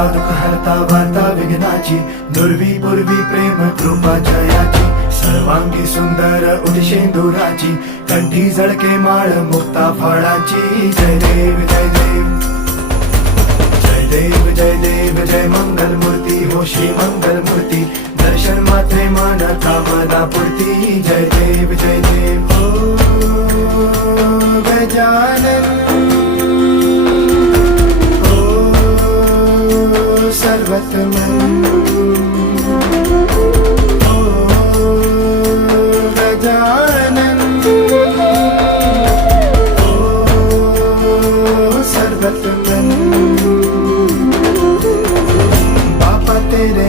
हरता दुःख हरता वार्ता विघ्नाची, दुर्वी पूर्वी प्रेम कृपा जयाची, सर्वांगी सुंदर उदिशेंदुराची, कंठी झळके माळ मुक्ता फळाची. जय देव जय देव जय देव जय देव जय मंगल मूर्ती हो श्री मंगल मूर्ती, दर्शन मात्रे मन कामना पूर्ती. जय देव जय देव हो गजानन सर्वतमन ओ गजानन ओ सर्वतमन. बापा तेरे